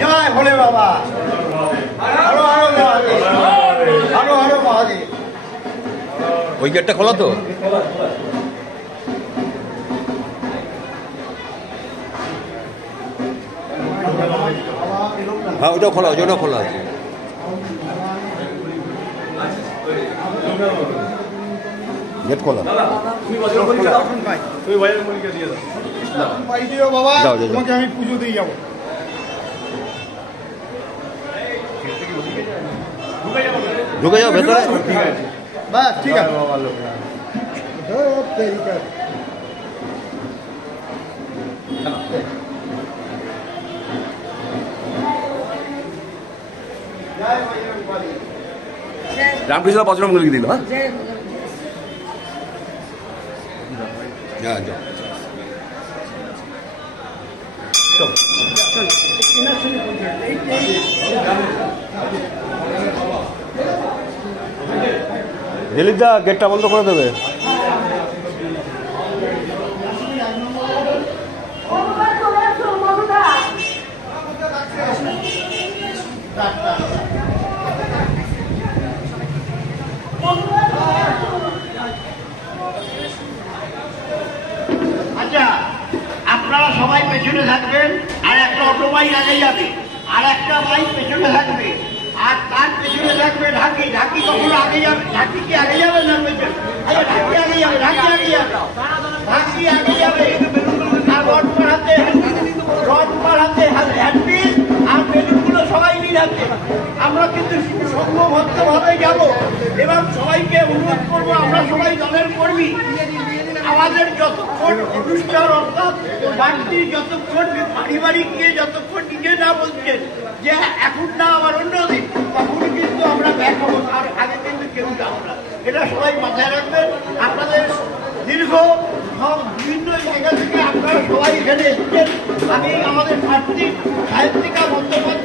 জয় ভোলে বাবা। আরো আরো মহাদেব, আরো আরো মহাদেব। ওই গেটটা খোলা তো? হ্যাঁ, ওটাও খোলা আছে, ওটাও খোলা আছে। গেট খোলা। বাবা, তোমাকে আমি পুজো দিয়ে যাবো। ঢুকে যাও ভেতরে। বাস ঠিক আছে। রামকৃষ্ণ বজরঙ্গলী দিল। হ্যাঁ, যাও। দিলীপদা গেটটা বন্ধ করে দেবে। আচ্ছা, আপনারা সবাই পেছনে থাকবেন, আর একটা অটো বাইক আগে যাবে, আর একটা বাইক পেছনে থাকবে, আর তার পেছনে থাকবে ঢাকি। ঢাকি কখনো আগে যাবে? ঢাকি কি আগে যাবে না পেছনে? আচ্ছা, ঢাকি আগে যাবে, ঢাকি আগে যাবে, ঢাকি আগে যাবে। আর রড পাড়াতে হ্যান্ডবিল আর বেলুনগুলো সবাই নিয়ে যাচ্ছে। আমরা কিন্তু সংঘবদ্ধভাবে যাব এবং সবাইকে অনুরোধ করবো, আমরা সবাই দলের কর্মী। আমাদের যতক্ষণ অনুষ্ঠান অর্থাৎ বাড়তি যতক্ষণ পারিবারিক গিয়ে যতক্ষণ নিজে না বলছেন যে এখন না আমার অন্য দিন, তখন কিন্তু আমরা ব্যাক হবো। তার আগে কিন্তু কেউ যাবো না, এটা সবাই মাথায় রাখবেন। আপনাদের দীর্ঘ সব বিভিন্ন জায়গা থেকে আপনারা সবাই এখানে এসেছেন। আমি আমাদের প্রার্থী সাহিত্যিকা বন্দ্যোপাধ্যায়